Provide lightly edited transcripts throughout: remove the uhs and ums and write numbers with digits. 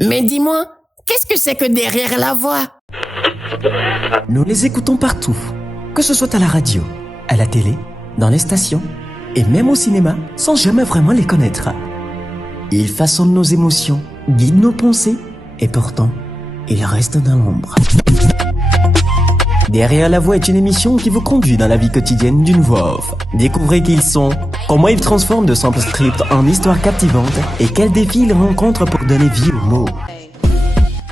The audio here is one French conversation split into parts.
Mais dis-moi, qu'est-ce que c'est que derrière la voix? Nous les écoutons partout, que ce soit à la radio, à la télé, dans les stations et même au cinéma, sans jamais vraiment les connaître. Ils façonnent nos émotions, guident nos pensées et pourtant, ils restent dans l'ombre. Derrière la voix est une émission qui vous conduit dans la vie quotidienne d'une voix off. Découvrez qui ils sont, comment ils transforment de simples scripts en histoires captivantes et quels défis ils rencontrent pour donner vie aux mots.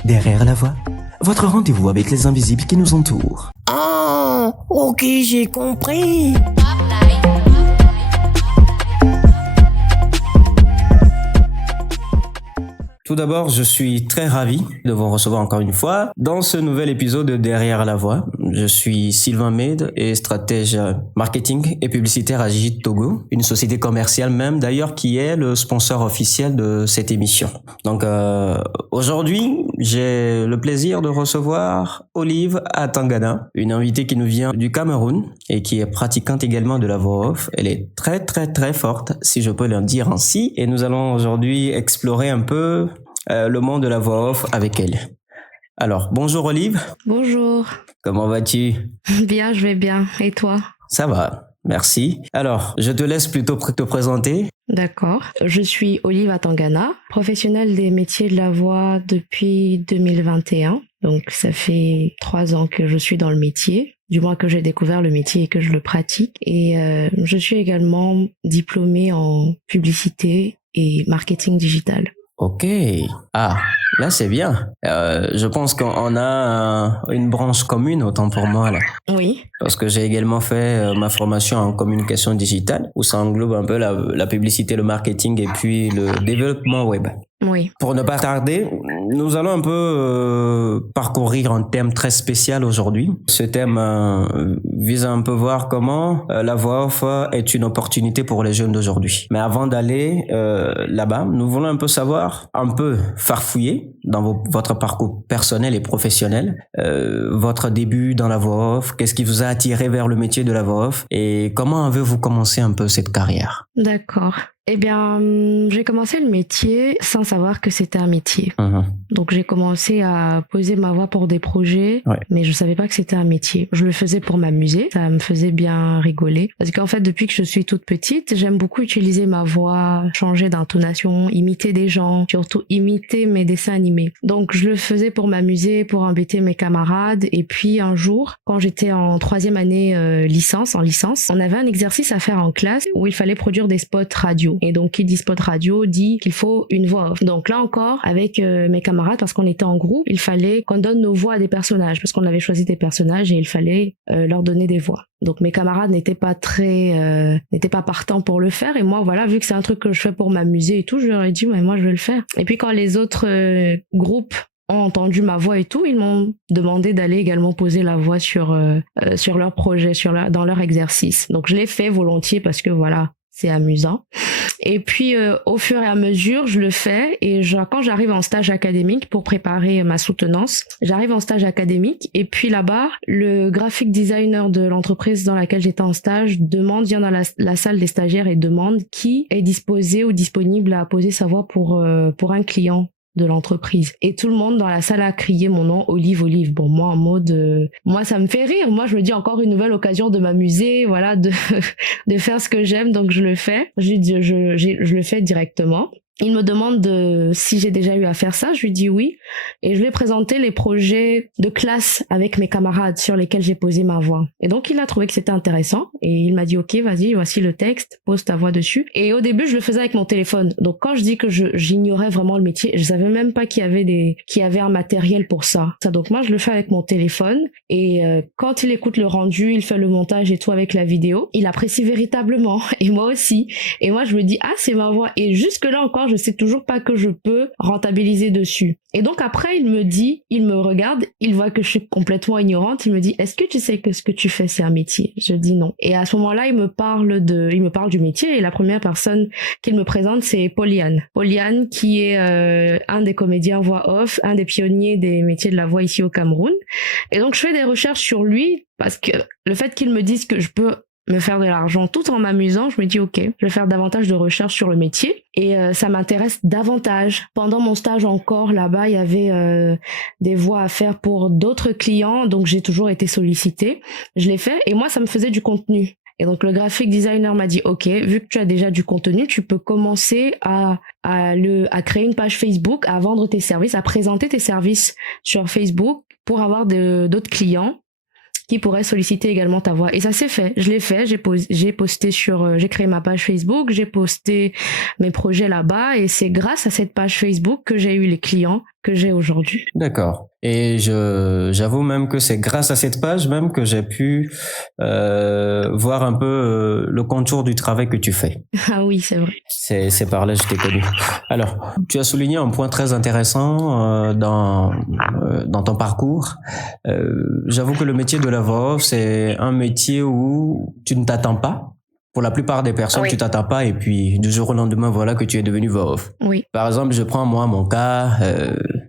Derrière la voix, votre rendez-vous avec les invisibles qui nous entourent. Ah, ok, j'ai compris. Tout d'abord, je suis très ravi de vous recevoir encore une fois dans ce nouvel épisode de Derrière la voix. Je suis Sylvain Mede et stratège marketing et publicitaire à Gigi Togo, une société commerciale même d'ailleurs qui est le sponsor officiel de cette émission. Donc aujourd'hui, j'ai le plaisir de recevoir Olive Atangana, une invitée qui nous vient du Cameroun et qui est pratiquante également de la voix off. Elle est très très très forte, si je peux le dire ainsi, et nous allons aujourd'hui explorer un peu le monde de la voix off avec elle. Alors, bonjour Olive. Bonjour. Comment vas-tu? Bien, je vais bien. Et toi? Ça va, merci. Alors, je te laisse plutôt te présenter. D'accord. Je suis Olive Atangana, professionnelle des métiers de la voix depuis 2021. Donc, ça fait 3 ans que je suis dans le métier. Du moins que j'ai découvert le métier et que je le pratique. Et je suis également diplômée en publicité et marketing digital. Ok. Ah, là c'est bien. Je pense qu'on a une branche commune, autant pour moi là. Oui. Parce que j'ai également fait ma formation en communication digitale, où ça englobe un peu la publicité, le marketing et puis le développement web. Oui. Pour ne pas tarder, nous allons un peu parcourir un thème très spécial aujourd'hui. Ce thème vise à un peu voir comment la voix off est une opportunité pour les jeunes d'aujourd'hui. Mais avant d'aller là-bas, nous voulons un peu savoir, un peu farfouiller dans votre parcours personnel et professionnel, votre début dans la voix off, qu'est-ce qui vous a attiré vers le métier de la voix off et comment avez-vous commencé un peu cette carrière? D'accord. Eh bien, j'ai commencé le métier sans savoir que c'était un métier. Donc, j'ai commencé à poser ma voix pour des projets, mais je savais pas que c'était un métier. Je le faisais pour m'amuser, ça me faisait bien rigoler. Parce qu'en fait, depuis que je suis toute petite, j'aime beaucoup utiliser ma voix, changer d'intonation, imiter des gens, surtout imiter mes dessins animés. Donc, je le faisais pour m'amuser, pour embêter mes camarades. Et puis, un jour, quand j'étais en 3e année licence, on avait un exercice à faire en classe où il fallait produire des spots radio. Et donc, qui dit spot radio dit qu'il faut une voix off. Donc là encore, avec mes camarades, parce qu'on était en groupe, il fallait qu'on donne nos voix à des personnages, parce qu'on avait choisi des personnages et il fallait leur donner des voix. Donc mes camarades n'étaient pas partants pour le faire. Et moi, voilà, vu que c'est un truc que je fais pour m'amuser et tout, je leur ai dit, mais moi, je vais le faire. Et puis quand les autres groupes ont entendu ma voix et tout, ils m'ont demandé d'aller également poser la voix sur leur projet, dans leur exercice. Donc je l'ai fait volontiers parce que voilà, c'est amusant. Et puis au fur et à mesure, je le fais et quand j'arrive en stage académique pour préparer ma soutenance, j'arrive en stage académique et puis là-bas, le graphic designer de l'entreprise dans laquelle j'étais en stage vient dans la salle des stagiaires et demande qui est disposé ou disponible à poser sa voix pour un client de l'entreprise. Et tout le monde dans la salle a crié mon nom, Olive. Bon, moi, en mode... moi, ça me fait rire. Moi, je me dis encore une nouvelle occasion de m'amuser, voilà, de faire ce que j'aime, donc je le fais. Je le fais directement. Il me demande si j'ai déjà eu à faire ça. Je lui dis oui. Et je lui ai présenté les projets de classe avec mes camarades sur lesquels j'ai posé ma voix. Et donc, il a trouvé que c'était intéressant. Et il m'a dit, OK, vas-y, voici le texte, pose ta voix dessus. Et au début, je le faisais avec mon téléphone. Donc, quand je dis que j'ignorais vraiment le métier, je savais même pas qu'il y avait un matériel pour ça. Donc, moi, je le fais avec mon téléphone. Et quand il écoute le rendu, il fait le montage et tout avec la vidéo, il apprécie véritablement. Et moi aussi. Et moi, je me dis, ah, c'est ma voix. Et jusque-là encore, je sais toujours pas que je peux rentabiliser dessus. Et donc après, il me regarde, il voit que je suis complètement ignorante, il me dit, est-ce que tu sais que ce que tu fais, c'est un métier? Je dis non. Et à ce moment-là, il me parle du métier et la première personne qu'il me présente, c'est Pauliane. Pauliane, qui est un des comédiens voix off, un des pionniers des métiers de la voix ici au Cameroun. Et donc, je fais des recherches sur lui parce que le fait qu'il me dise que je peux me faire de l'argent tout en m'amusant, je me dis ok, je vais faire davantage de recherches sur le métier et ça m'intéresse davantage. Pendant mon stage encore là-bas, il y avait des voix à faire pour d'autres clients, donc j'ai toujours été sollicitée. Je l'ai fait et moi ça me faisait du contenu. Et donc le graphic designer m'a dit ok, vu que tu as déjà du contenu, tu peux commencer à créer une page Facebook, à vendre tes services, à présenter tes services sur Facebook pour avoir d'autres clients qui pourraient solliciter également ta voix. Et ça s'est fait. Je l'ai fait. J'ai posté j'ai créé ma page Facebook, j'ai posté mes projets là-bas et c'est grâce à cette page Facebook que j'ai eu les clients que j'ai aujourd'hui. D'accord. Et j'avoue même que c'est grâce à cette page même que j'ai pu voir un peu le contour du travail que tu fais. Ah oui, c'est vrai. C'est par là que je t'ai connu. Alors, tu as souligné un point très intéressant dans ton parcours. J'avoue que le métier de la voix off, c'est un métier où tu ne t'attends pas. Pour la plupart des personnes, tu t'attends pas et puis du jour au lendemain, voilà que tu es devenu voix off. Oui. Par exemple, je prends moi mon cas,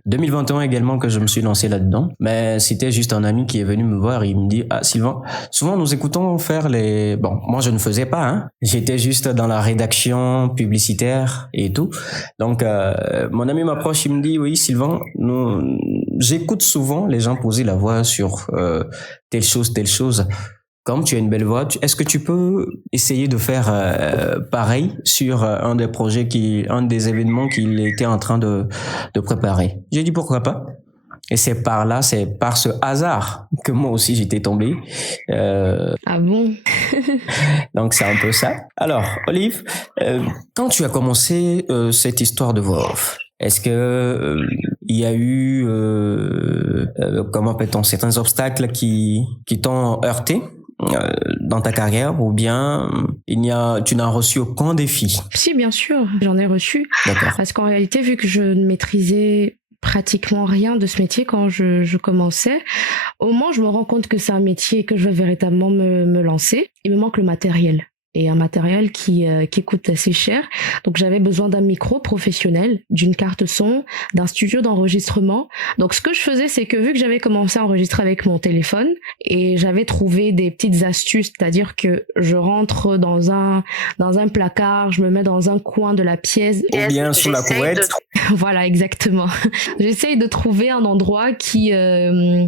2021 également que je me suis lancé là-dedans. Mais c'était juste un ami qui est venu me voir et il me dit « Ah Sylvain, souvent nous écoutons faire les... » Bon, moi je ne faisais pas, hein. J'étais juste dans la rédaction publicitaire et tout. Donc, mon ami m'approche, il me dit « Oui Sylvain, j'écoute souvent les gens poser la voix sur telle chose. » Comme tu as une belle voix, est-ce que tu peux essayer de faire pareil sur un des événements qu'il était en train de préparer? J'ai dit pourquoi pas. Et c'est par ce hasard que moi aussi j'étais tombé. Ah bon? Donc c'est un peu ça. Alors, Olive, quand tu as commencé cette histoire de voix off, est-ce que il y a eu comment appelle-t-on, certains obstacles qui t'ont heurté dans ta carrière ou bien tu n'as reçu aucun défi? Si, bien sûr, j'en ai reçu. D'accord. Parce qu'en réalité, vu que je ne maîtrisais pratiquement rien de ce métier quand je commençais, au moins je me rends compte que c'est un métier et que je veux véritablement me lancer. Il me manque le matériel. Et un matériel qui coûte assez cher. Donc j'avais besoin d'un micro professionnel, d'une carte son, d'un studio d'enregistrement. Donc ce que je faisais, c'est que vu que j'avais commencé à enregistrer avec mon téléphone et j'avais trouvé des petites astuces, c'est-à-dire que je rentre dans un placard, je me mets dans un coin de la pièce. Ou bien sous la couette. Voilà, exactement. J'essaye de trouver un endroit qui n'a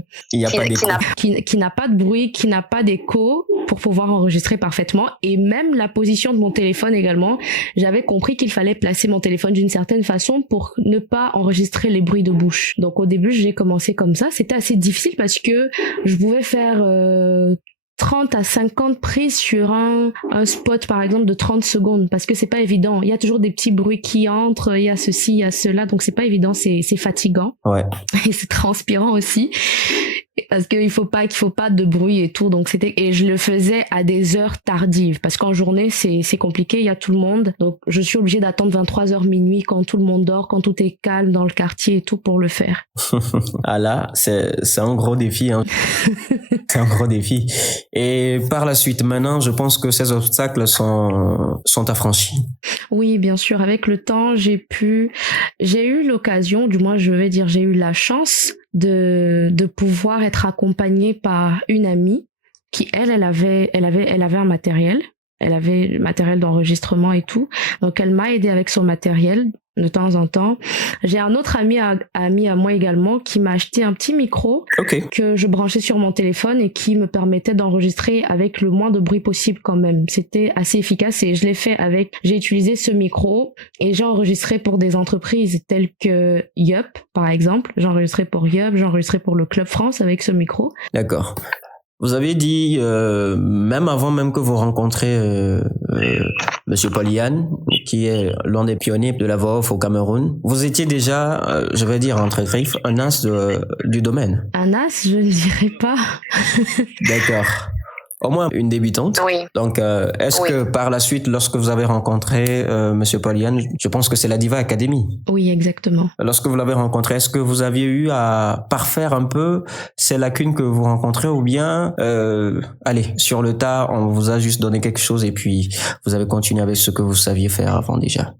pas de bruit, qui n'a pas d'écho pour pouvoir enregistrer parfaitement. Et même la position de mon téléphone également, j'avais compris qu'il fallait placer mon téléphone d'une certaine façon pour ne pas enregistrer les bruits de bouche. Donc au début, j'ai commencé comme ça. C'était assez difficile parce que je pouvais faire 30 à 50 prises sur un spot par exemple de 30 secondes parce que c'est pas évident. Il y a toujours des petits bruits qui entrent, il y a ceci, il y a cela, donc c'est pas évident, c'est fatigant. Ouais. Et c'est transpirant aussi. Parce qu'il faut pas de bruit et tout, donc et je le faisais à des heures tardives parce qu'en journée c'est compliqué, il y a tout le monde, donc je suis obligée d'attendre 23h minuit quand tout le monde dort, quand tout est calme dans le quartier et tout pour le faire. Ah là, c'est un gros défi, hein. C'est un gros défi. Et par la suite, maintenant, je pense que ces obstacles sont affranchis. Oui, bien sûr. Avec le temps, j'ai eu l'occasion, du moins je vais dire, j'ai eu la chance de pouvoir être accompagnée par une amie qui, elle avait un matériel. Elle avait le matériel d'enregistrement et tout. Donc, elle m'a aidée avec son matériel de temps en temps. J'ai un autre ami à moi également qui m'a acheté un petit micro que je branchais sur mon téléphone et qui me permettait d'enregistrer avec le moins de bruit possible quand même. C'était assez efficace et je l'ai fait j'ai utilisé ce micro et j'ai enregistré pour des entreprises telles que Yup, par exemple. J'ai enregistré pour Yup, j'ai enregistré pour le Club France avec ce micro. D'accord. Vous avez dit, même avant même que vous rencontrez Monsieur Paul-Yann, qui est l'un des pionniers de la voix off au Cameroun, vous étiez déjà, je vais dire entre griffes, un as du domaine. Un as, je ne dirais pas. D'accord. Au moins une débutante. Oui. Donc, est-ce que par la suite, lorsque vous avez rencontré Monsieur Paul-Yann, je pense que c'est la Diva Academy. Oui, exactement. Lorsque vous l'avez rencontré, est-ce que vous aviez eu à parfaire un peu ces lacunes que vous rencontrez ou bien, allez, sur le tas, on vous a juste donné quelque chose et puis vous avez continué avec ce que vous saviez faire avant déjà?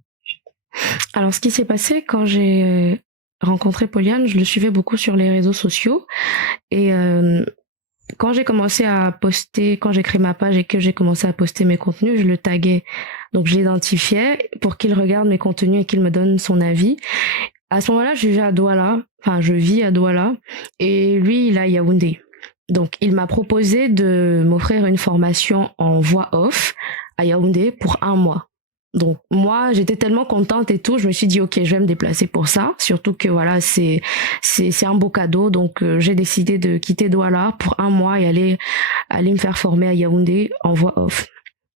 Alors, ce qui s'est passé quand j'ai rencontré Paul-Yann, je le suivais beaucoup sur les réseaux sociaux et quand j'ai commencé à poster, quand j'ai créé ma page et que j'ai commencé à poster mes contenus, je le taguais. Donc, je l'identifiais pour qu'il regarde mes contenus et qu'il me donne son avis. À ce moment-là, je vis à Douala et lui, il est à Yaoundé. Donc, il m'a proposé de m'offrir une formation en voix off à Yaoundé pour 1 mois. Donc, moi, j'étais tellement contente et tout, je me suis dit, ok, je vais me déplacer pour ça. Surtout que voilà, c'est un beau cadeau. Donc, j'ai décidé de quitter Douala pour 1 mois et aller me faire former à Yaoundé en voix off.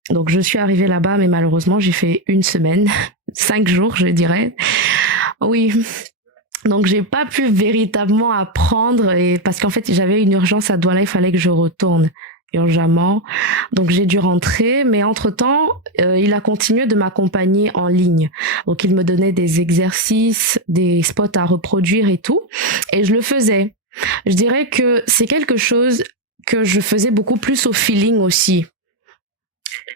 Donc, je suis arrivée là-bas, mais malheureusement, j'ai fait 1 semaine, 5 jours, je dirais. Oui. Donc, j'ai pas pu véritablement apprendre parce qu'en fait, j'avais une urgence à Douala, il fallait que je retourne urgemment. Donc, j'ai dû rentrer, mais entre-temps, il a continué de m'accompagner en ligne. Donc, il me donnait des exercices, des spots à reproduire et tout. Et je le faisais. Je dirais que c'est quelque chose que je faisais beaucoup plus au feeling aussi.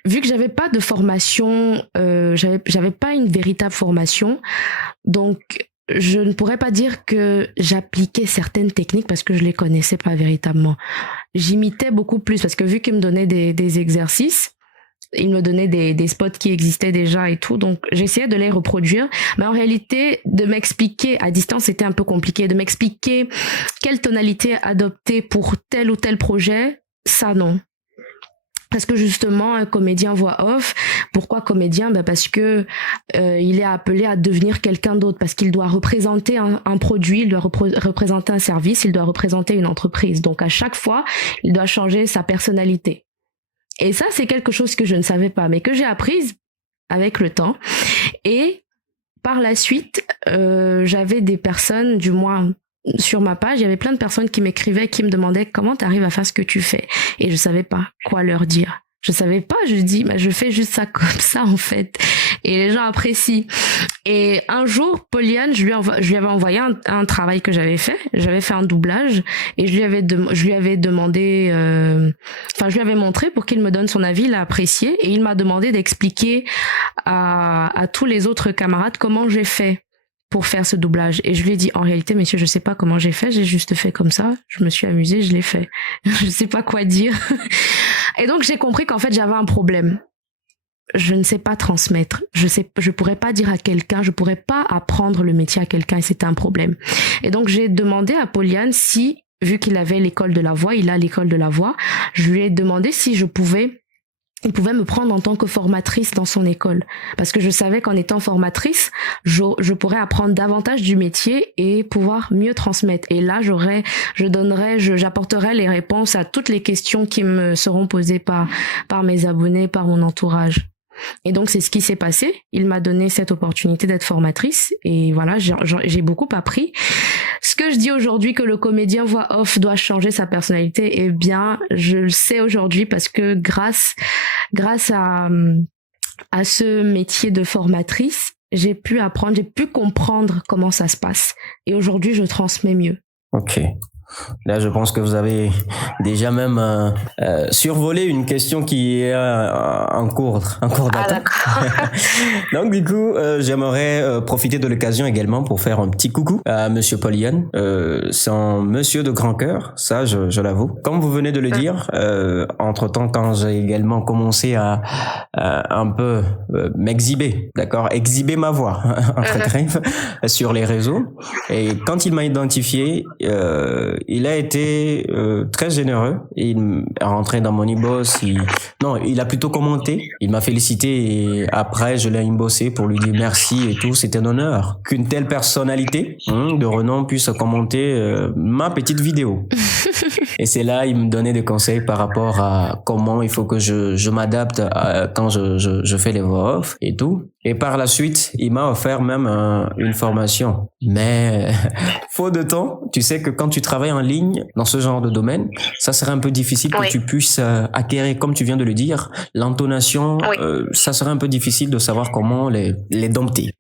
Vu que j'avais pas de formation, j'avais pas une véritable formation, donc je ne pourrais pas dire que j'appliquais certaines techniques parce que je les connaissais pas véritablement. J'imitais beaucoup plus parce que vu qu'il me donnait des exercices, il me donnait des spots qui existaient déjà et tout, donc j'essayais de les reproduire, mais en réalité, de m'expliquer à distance, c'était un peu compliqué, de m'expliquer quelle tonalité adopter pour tel ou tel projet, ça non. Parce que justement, un comédien voix off, pourquoi comédien? Parce que il est appelé à devenir quelqu'un d'autre, parce qu'il doit représenter un produit, il doit représenter un service, il doit représenter une entreprise. Donc à chaque fois, il doit changer sa personnalité. Et ça, c'est quelque chose que je ne savais pas, mais que j'ai apprise avec le temps. Et par la suite, j'avais des personnes, du moins sur ma page, il y avait plein de personnes qui m'écrivaient, qui me demandaient comment tu arrives à faire ce que tu fais. Et je savais pas quoi leur dire. Je savais pas, je dis, je fais juste ça comme ça, en fait. Et les gens apprécient. Et un jour, Poliane, je lui avais envoyé un travail que j'avais fait. J'avais fait un doublage et je lui avais demandé, je lui avais montré pour qu'il me donne son avis, il a apprécié et il m'a demandé d'expliquer à tous les autres camarades comment j'ai fait pour faire ce doublage. Et je lui ai dit, en réalité, messieurs, je sais pas comment j'ai fait, j'ai juste fait comme ça, je me suis amusée, je l'ai fait. Je sais pas quoi dire. Et donc, j'ai compris qu'en fait, j'avais un problème. Je ne sais pas transmettre. Je pourrais pas dire à quelqu'un, je pourrais pas apprendre le métier à quelqu'un et c'était un problème. Et donc, j'ai demandé à Poliane si, vu qu'il avait l'école de la voix, il a l'école de la voix, je lui ai demandé si il pouvait me prendre en tant que formatrice dans son école. Parce que je savais qu'en étant formatrice, je pourrais apprendre davantage du métier et pouvoir mieux transmettre. Et là, j'apporterai les réponses à toutes les questions qui me seront posées par mes abonnés, par mon entourage. Et donc, c'est ce qui s'est passé. Il m'a donné cette opportunité d'être formatrice. Et voilà, j'ai beaucoup appris. Ce que je dis aujourd'hui que le comédien voix off doit changer sa personnalité, eh bien, je le sais aujourd'hui parce que grâce à ce métier de formatrice, j'ai pu apprendre, j'ai pu comprendre comment ça se passe. Et aujourd'hui, je transmets mieux. Ok. Là, je pense que vous avez déjà même survolé une question qui est en cours d'attente. Donc, du coup, j'aimerais profiter de l'occasion également pour faire un petit coucou à Monsieur Poliane. C'est un monsieur de grand cœur, ça, je l'avoue. Comme vous venez de le dire, entre-temps, quand j'ai également commencé à un peu m'exhiber, d'accord, exhiber ma voix, entre griffes, sur les réseaux. Et quand il m'a identifié, il a été très généreux. Il est rentré dans mon inbox. Il a plutôt commenté. Il m'a félicité et après je l'ai inboxé pour lui dire merci et tout. C'était un honneur qu'une telle personnalité de renom puisse commenter ma petite vidéo. Et c'est là il me donnait des conseils par rapport à comment il faut que je m'adapte quand je fais les voix off et tout. Et par la suite, il m'a offert même une formation. Mais faute de temps, tu sais que quand tu travailles en ligne dans ce genre de domaine, ça serait un peu difficile que tu puisses acquérir, comme tu viens de le dire, l'intonation. Ça serait un peu difficile de savoir comment les dompter.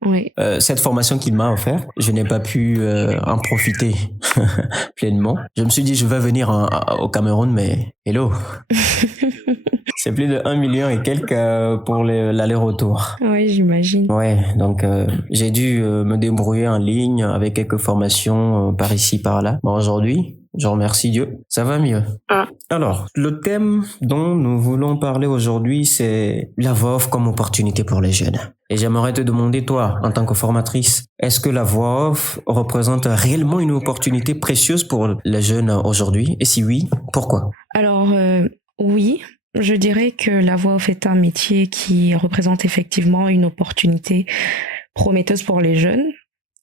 Cette formation qu'il m'a offert, je n'ai pas pu en profiter pleinement. Je me suis dit, je vais venir au Cameroun, mais hello. C'est plus de 1 million et quelques pour l'aller-retour. Oui, j'imagine. Ouais, donc j'ai dû me débrouiller en ligne avec quelques formations par ici, par là. Bon, aujourd'hui, Je remercie Dieu. Ça va mieux. Alors, le thème dont nous voulons parler aujourd'hui, c'est la voix off comme opportunité pour les jeunes. Et j'aimerais te demander, toi, en tant que formatrice, est-ce que la voix off représente réellement une opportunité précieuse pour les jeunes aujourd'hui? Et si oui, pourquoi? Alors, oui. Je dirais que la voix off est un métier qui représente effectivement une opportunité prometteuse pour les jeunes,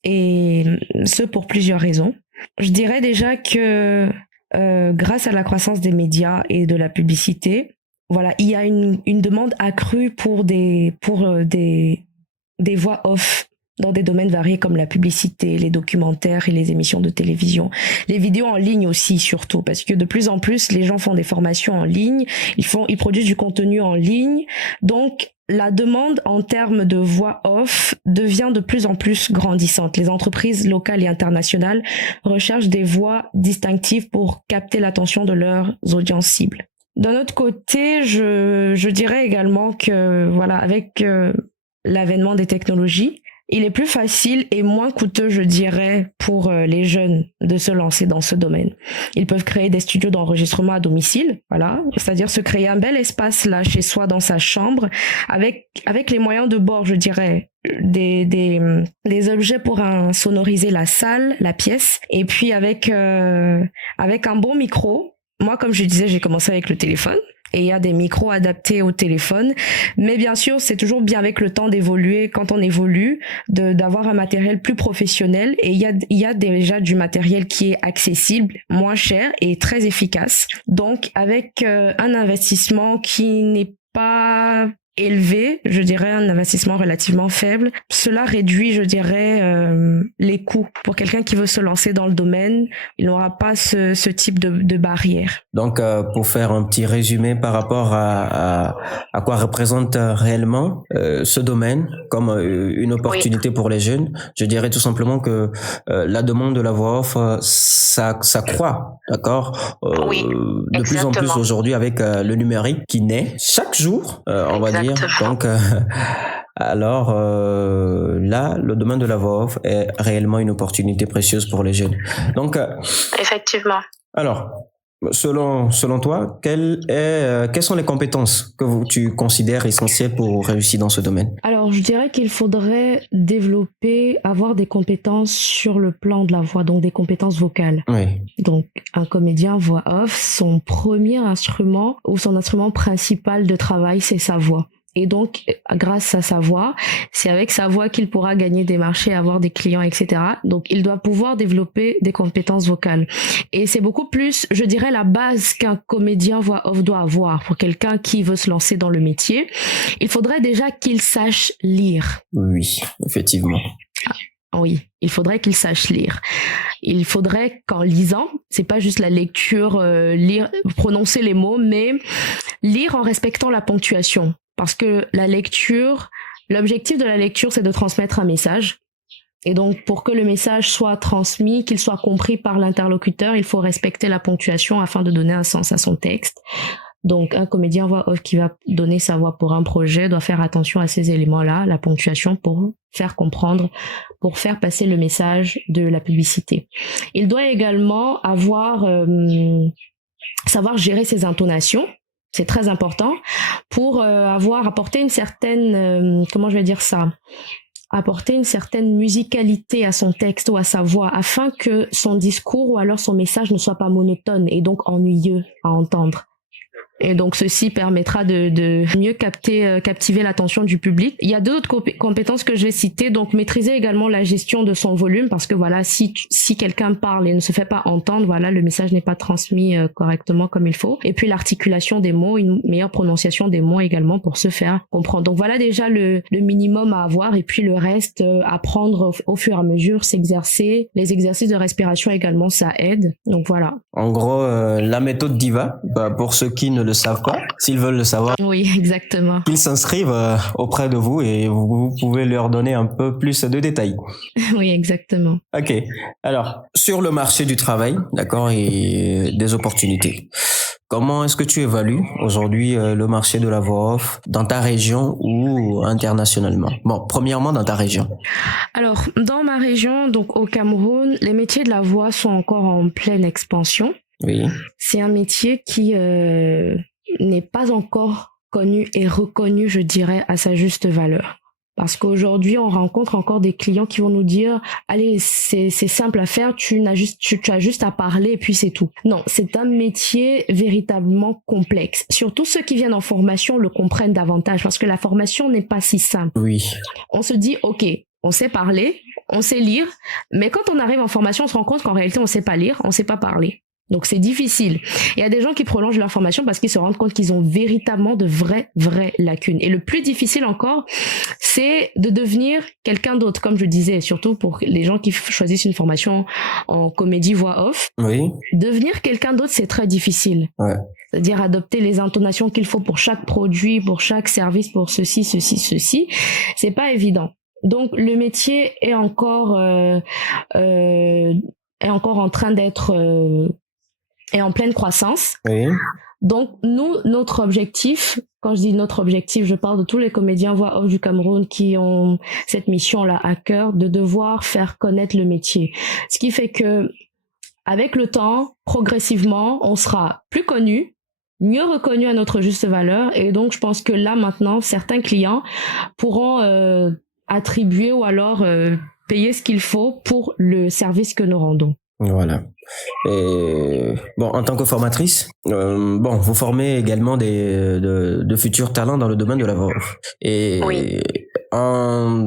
et ce pour plusieurs raisons. Je dirais déjà que grâce à la croissance des médias et de la publicité, voilà, il y a une demande accrue pour des voix off dans des domaines variés comme la publicité, les documentaires et les émissions de télévision, les vidéos en ligne aussi surtout, parce que de plus en plus les gens font des formations en ligne, ils produisent du contenu en ligne, donc la demande en termes de voix off devient de plus en plus grandissante. Les entreprises locales et internationales recherchent des voix distinctives pour capter l'attention de leurs audiences cibles. D'un autre côté, je dirais également que voilà, avec l'avènement des technologies, il est plus facile et moins coûteux, je dirais, pour les jeunes de se lancer dans ce domaine. Ils peuvent créer des studios d'enregistrement à domicile, voilà, c'est-à-dire se créer un bel espace là chez soi dans sa chambre avec les moyens de bord, je dirais, des objets pour sonoriser la salle, la pièce, et puis avec un bon micro. Moi, comme je disais, j'ai commencé avec le téléphone. Et il y a des micros adaptés au téléphone. Mais bien sûr, c'est toujours bien avec le temps d'évoluer, quand on évolue, d'avoir un matériel plus professionnel. Et il y a déjà du matériel qui est accessible, moins cher et très efficace. Donc, avec un investissement qui n'est pas élevé, je dirais un investissement relativement faible, cela réduit, je dirais, les coûts. Pour quelqu'un qui veut se lancer dans le domaine, il n'aura pas ce type de barrière. Donc, pour faire un petit résumé par rapport à quoi représente réellement ce domaine comme une opportunité pour les jeunes, je dirais tout simplement que la demande de la voix off, ça croît, d'accord, de plus en plus aujourd'hui avec le numérique qui naît chaque jour, on va dire. Donc, alors là, le domaine de la voix off est réellement une opportunité précieuse pour les jeunes. Donc, effectivement. Alors, selon toi, quelles sont les compétences que tu considères essentielles pour réussir dans ce domaine? Alors, je dirais qu'il faudrait avoir des compétences sur le plan de la voix, donc des compétences vocales. Oui. Donc, un comédien voix off, son premier instrument ou son instrument principal de travail, c'est sa voix. Et donc, grâce à sa voix, c'est avec sa voix qu'il pourra gagner des marchés, avoir des clients, etc. Donc, il doit pouvoir développer des compétences vocales. Et c'est beaucoup plus, je dirais, la base qu'un comédien voix off doit avoir pour quelqu'un qui veut se lancer dans le métier. Il faudrait déjà qu'il sache lire. Oui, effectivement. Oui, il faudrait qu'il sache lire. Il faudrait qu'en lisant, c'est pas juste la lecture, lire, prononcer les mots, mais lire en respectant la ponctuation. Parce que l'objectif de la lecture, c'est de transmettre un message. Et donc, pour que le message soit transmis, qu'il soit compris par l'interlocuteur, il faut respecter la ponctuation afin de donner un sens à son texte. Donc, un comédien voix off qui va donner sa voix pour un projet doit faire attention à ces éléments-là, la ponctuation, pour faire comprendre, pour faire passer le message de la publicité. Il doit également savoir gérer ses intonations. C'est très important pour apporter une certaine, apporter une certaine musicalité à son texte ou à sa voix afin que son discours ou alors son message ne soit pas monotone et donc ennuyeux à entendre. Et donc, ceci permettra de mieux captiver l'attention du public. Il y a d'autres compétences que je vais citer. Donc, maîtriser également la gestion de son volume parce que voilà, si quelqu'un parle et ne se fait pas entendre, voilà, le message n'est pas transmis correctement comme il faut. Et puis, l'articulation des mots, une meilleure prononciation des mots également pour se faire comprendre. Donc, voilà déjà le minimum à avoir. Et puis, le reste, apprendre au fur et à mesure, s'exercer. Les exercices de respiration également, ça aide. Donc, voilà. En gros, la méthode DIVA, pour ceux qui ne le savent pas, s'ils veulent le savoir. Oui, exactement. Qu'ils s'inscrivent auprès de vous et vous pouvez leur donner un peu plus de détails. Oui, exactement. Ok. Alors, sur le marché du travail, d'accord, et des opportunités. comment est-ce que tu évalues aujourd'hui le marché de la voix off dans ta région ou internationalement? Bon, premièrement dans ta région. Alors, dans ma région, donc au Cameroun, les métiers de la voix sont encore en pleine expansion. Oui. C'est un métier qui n'est pas encore connu et reconnu, je dirais, à sa juste valeur. Parce qu'aujourd'hui, on rencontre encore des clients qui vont nous dire « Allez, c'est simple à faire, tu as juste à parler et puis c'est tout. » Non, c'est un métier véritablement complexe. Surtout ceux qui viennent en formation le comprennent davantage parce que la formation n'est pas si simple. Oui. On se dit « Ok, on sait parler, on sait lire, mais quand on arrive en formation, on se rend compte qu'en réalité, on sait pas lire, on sait pas parler. » Donc c'est difficile. Il y a des gens qui prolongent leur formation parce qu'ils se rendent compte qu'ils ont véritablement de vraies lacunes. Et le plus difficile encore, c'est de devenir quelqu'un d'autre, comme je disais, surtout pour les gens qui choisissent une formation en comédie voix off. Oui. Devenir quelqu'un d'autre, c'est très difficile. Ouais. C'est-à-dire adopter les intonations qu'il faut pour chaque produit, pour chaque service, pour ceci. C'est pas évident. Donc le métier est encore en train d'être est en pleine croissance. Oui. Donc, nous, notre objectif, quand je dis notre objectif, je parle de tous les comédiens voix off du Cameroun qui ont cette mission-là à cœur de devoir faire connaître le métier. Ce qui fait que, avec le temps, progressivement, on sera plus connu, mieux reconnu à notre juste valeur. Et donc, je pense que là, maintenant, certains clients pourront attribuer ou alors payer ce qu'il faut pour le service que nous rendons. Voilà. Et bon, en tant que formatrice, vous formez également de futurs talents dans le domaine de la voix off. Et oui. En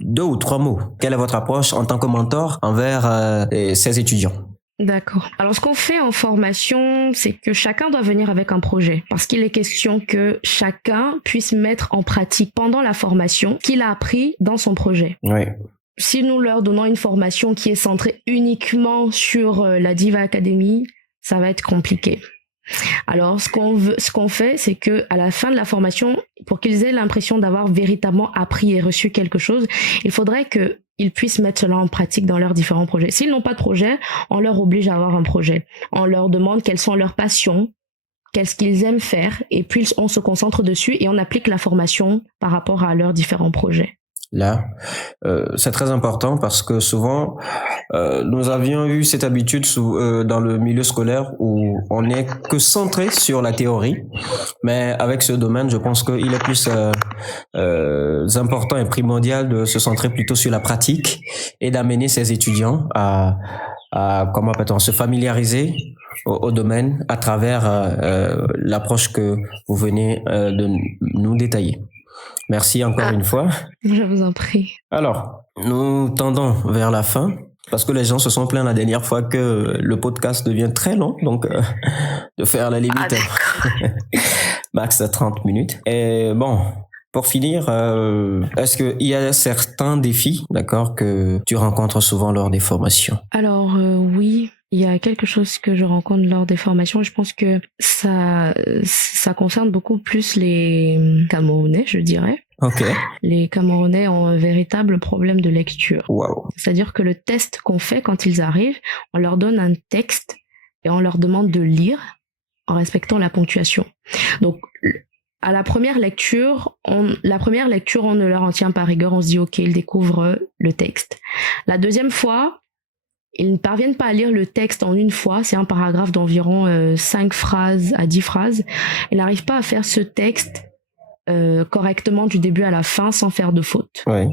2 ou 3 mots, quelle est votre approche en tant que mentor envers ces étudiants? D'accord. Alors, ce qu'on fait en formation, c'est que chacun doit venir avec un projet parce qu'il est question que chacun puisse mettre en pratique pendant la formation ce qu'il a appris dans son projet. Oui. Si nous leur donnons une formation qui est centrée uniquement sur la Diva Academy, ça va être compliqué. Alors, ce qu'on fait, c'est que à la fin de la formation, pour qu'ils aient l'impression d'avoir véritablement appris et reçu quelque chose, il faudrait qu'ils puissent mettre cela en pratique dans leurs différents projets. S'ils n'ont pas de projet, on leur oblige à avoir un projet. On leur demande quelles sont leurs passions, qu'est-ce qu'ils aiment faire, et puis on se concentre dessus et on applique la formation par rapport à leurs différents projets. Là, c'est très important parce que souvent, nous avions eu cette habitude dans le milieu scolaire où on n'est que centré sur la théorie, mais avec ce domaine, je pense qu'il est plus important et primordial de se centrer plutôt sur la pratique et d'amener ces étudiants à comment peut-on se familiariser au domaine à travers l'approche que vous venez de nous détailler. Merci encore une fois. Je vous en prie. Alors, nous tendons vers la fin parce que les gens se sont plaints la dernière fois que le podcast devient très long, donc de faire la limite max à 30 minutes. Et bon, pour finir, est-ce qu'il y a certains défis, d'accord, que tu rencontres souvent lors des formations? Alors oui. Il y a quelque chose que je rencontre lors des formations. Je pense que ça concerne beaucoup plus les Camerounais, je dirais. Ok. Les Camerounais ont un véritable problème de lecture. Wow. C'est-à-dire que le test qu'on fait quand ils arrivent, on leur donne un texte et on leur demande de lire en respectant la ponctuation. Donc, à la première lecture, on ne leur en tient pas rigueur. On se dit, ok, ils découvrent le texte. La deuxième fois, ils ne parviennent pas à lire le texte en une fois. C'est un paragraphe d'environ 5 phrases à 10 phrases. Ils n'arrivent pas à faire ce texte correctement du début à la fin sans faire de faute. Ouais.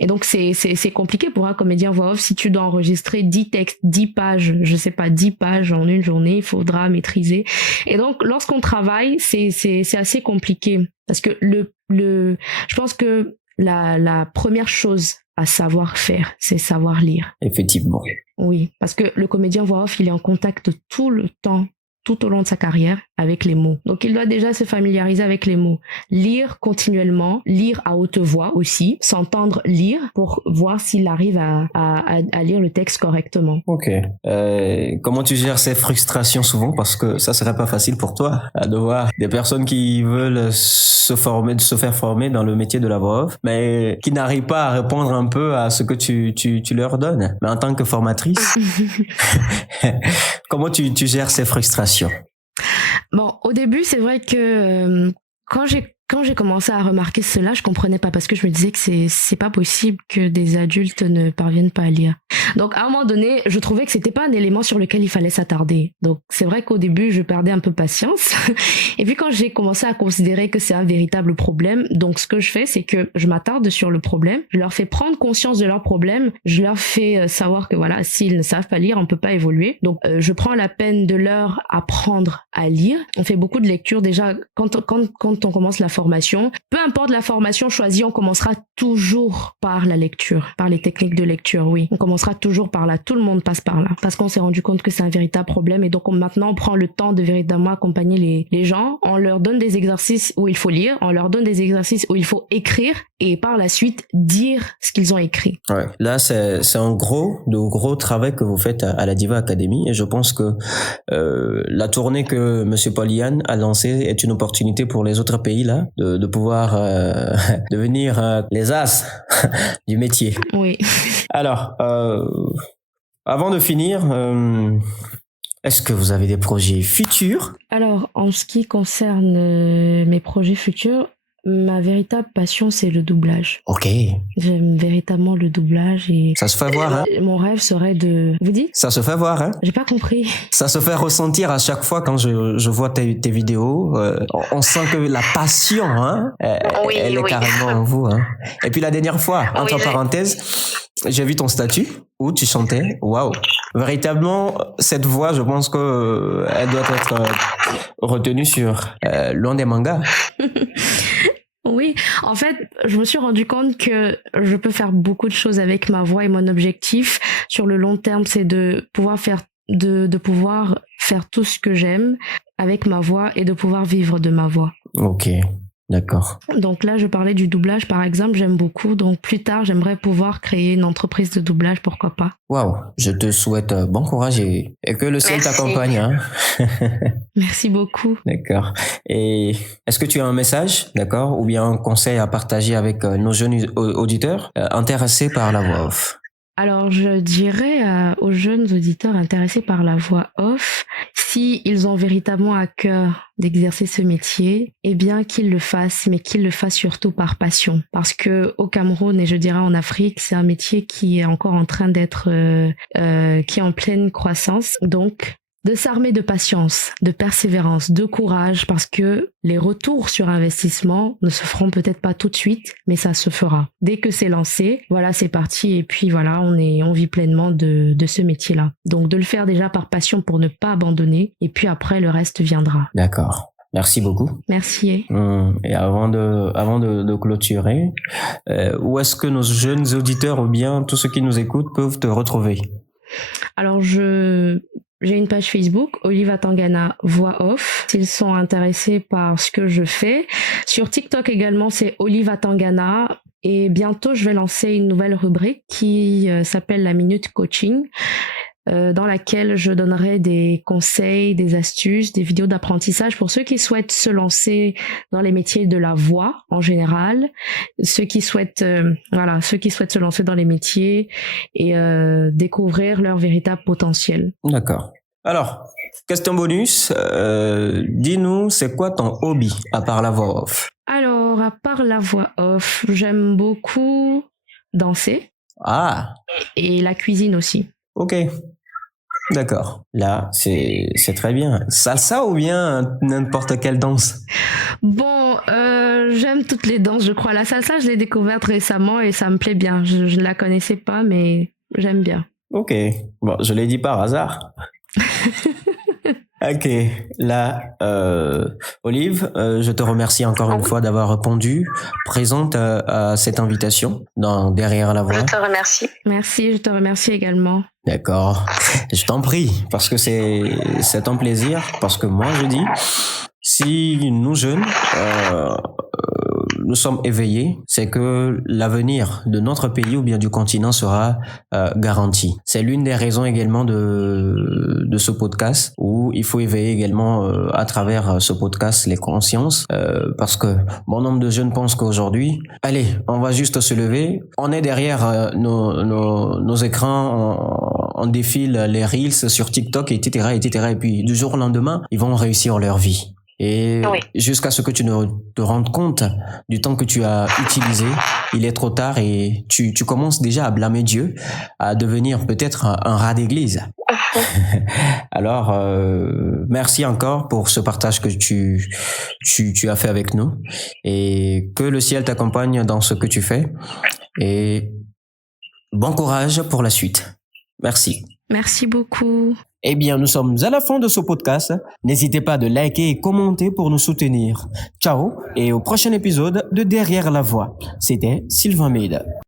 Et donc, c'est compliqué pour un comédien voix off. Si tu dois enregistrer 10 textes, 10 pages, je sais pas, 10 pages en une journée, il faudra maîtriser. Et donc, lorsqu'on travaille, c'est assez compliqué. Parce que je pense que la première chose à savoir faire, c'est savoir lire. Effectivement. Oui, parce que le comédien voix off, il est en contact tout le temps, tout au long de sa carrière avec les mots. Donc, il doit déjà se familiariser avec les mots. Lire continuellement, lire à haute voix aussi, s'entendre lire pour voir s'il arrive à lire le texte correctement. Ok. Comment tu gères ces frustrations souvent? Parce que ça serait pas facile pour toi de voir des personnes qui veulent se faire former dans le métier de la voix off, mais qui n'arrivent pas à répondre un peu à ce que tu leur donnes. Mais en tant que formatrice, comment tu gères ces frustrations? Bon, au début, c'est vrai que quand j'ai commencé à remarquer cela, je comprenais pas parce que je me disais que c'est pas possible que des adultes ne parviennent pas à lire. Donc à un moment donné, je trouvais que c'était pas un élément sur lequel il fallait s'attarder. Donc c'est vrai qu'au début, je perdais un peu patience. Et puis quand j'ai commencé à considérer que c'est un véritable problème, donc ce que je fais, c'est que je m'attarde sur le problème, je leur fais prendre conscience de leur problème, je leur fais savoir que voilà, s'ils ne savent pas lire, on peut pas évoluer. Donc je prends la peine de leur apprendre à lire. On fait beaucoup de lectures déjà quand on commence la formation. Peu importe la formation choisie, on commencera toujours par la lecture, par les techniques de lecture, oui. On commencera toujours par là. Tout le monde passe par là. Parce qu'on s'est rendu compte que c'est un véritable problème et donc maintenant on prend le temps de véritablement accompagner les gens. On leur donne des exercices où il faut lire, on leur donne des exercices où il faut écrire et par la suite dire ce qu'ils ont écrit. Ouais. Là, c'est un gros travail que vous faites à la Diva Academy et je pense que la tournée que Monsieur Paul-Yann a lancée est une opportunité pour les autres pays là de pouvoir devenir les as du métier. Oui. Alors, avant de finir, est-ce que vous avez des projets futurs? Alors, en ce qui concerne mes projets futurs, ma véritable passion, c'est le doublage. Ok. J'aime véritablement le doublage et... Ça se fait voir, hein? Mon rêve serait de... Vous dites? Ça se fait voir, hein? J'ai pas compris. Ça se fait ressentir à chaque fois quand je vois tes vidéos. On sent que la passion, hein, elle est carrément en vous, hein. Et puis la dernière fois, entre parenthèses, j'ai vu ton statut où tu chantais. Waouh! Véritablement, cette voix, je pense que elle doit être retenue sur l'un des mangas. Oui, en fait, je me suis rendu compte que je peux faire beaucoup de choses avec ma voix et mon objectif sur le long terme, c'est de pouvoir faire tout ce que j'aime avec ma voix et de pouvoir vivre de ma voix. Ok. D'accord. Donc là, je parlais du doublage, par exemple, j'aime beaucoup. Donc plus tard, j'aimerais pouvoir créer une entreprise de doublage, pourquoi pas. Waouh, je te souhaite bon courage et que le ciel t'accompagne. Hein. Merci beaucoup. D'accord. Et est-ce que tu as un message, d'accord, ou bien un conseil à partager avec nos jeunes auditeurs intéressés par la voix off? Alors, je dirais aux jeunes auditeurs intéressés par la voix off, si ils ont véritablement à cœur d'exercer ce métier, eh bien qu'ils le fassent, mais qu'ils le fassent surtout par passion. Parce que au Cameroun et je dirais en Afrique, c'est un métier qui est encore en train d'être, qui est en pleine croissance. Donc, de s'armer de patience, de persévérance, de courage, parce que les retours sur investissement ne se feront peut-être pas tout de suite, mais ça se fera. Dès que c'est lancé, voilà, c'est parti, et puis voilà, on vit pleinement de ce métier-là. Donc de le faire déjà par passion pour ne pas abandonner, et puis après le reste viendra. D'accord. Merci beaucoup. Merci. Et avant de clôturer, où est-ce que nos jeunes auditeurs ou bien tous ceux qui nous écoutent peuvent te retrouver? Alors j'ai une page Facebook, Oliva Tangana Voix Off, s'ils sont intéressés par ce que je fais. Sur TikTok également, c'est Oliva Tangana. Et bientôt, je vais lancer une nouvelle rubrique qui s'appelle la Minute Coaching, dans laquelle je donnerai des conseils, des astuces, des vidéos d'apprentissage pour ceux qui souhaitent se lancer dans les métiers de la voix en général, ceux qui souhaitent se lancer dans les métiers et découvrir leur véritable potentiel. D'accord. Alors, question bonus, dis-nous, c'est quoi ton hobby à part la voix off? Alors, à part la voix off, j'aime beaucoup danser. Ah. Et la cuisine aussi. Ok. D'accord. Là, c'est très bien. Salsa ou bien n'importe quelle danse? Bon, j'aime toutes les danses, je crois. La salsa, je l'ai découverte récemment et ça me plaît bien. Je ne la connaissais pas, mais j'aime bien. Ok. Bon, je l'ai dit par hasard. Ok, là, Olive, je te remercie encore une fois d'avoir répondu présente à cette invitation dans Derrière la voix. Je te remercie. Merci, je te remercie également. D'accord, je t'en prie, parce que c'est un plaisir, parce que moi je dis, si nous jeunes, nous sommes éveillés, c'est que l'avenir de notre pays ou bien du continent sera garanti. C'est l'une des raisons également de ce podcast, où il faut éveiller également à travers ce podcast les consciences, parce que bon nombre de jeunes pensent qu'aujourd'hui, allez, on va juste se lever, on est derrière nos écrans, on défile les reels sur TikTok, etc., et puis du jour au lendemain, ils vont réussir leur vie. Et jusqu'à ce que tu ne te rendes compte du temps que tu as utilisé, il est trop tard et tu commences déjà à blâmer Dieu, à devenir peut-être un rat d'église. Alors, merci encore pour ce partage que tu as fait avec nous, et que le ciel t'accompagne dans ce que tu fais, et bon courage pour la suite. Merci. Merci beaucoup. Eh bien, nous sommes à la fin de ce podcast. N'hésitez pas de liker et commenter pour nous soutenir. Ciao et au prochain épisode de Derrière la Voix. C'était Sylvain Mede.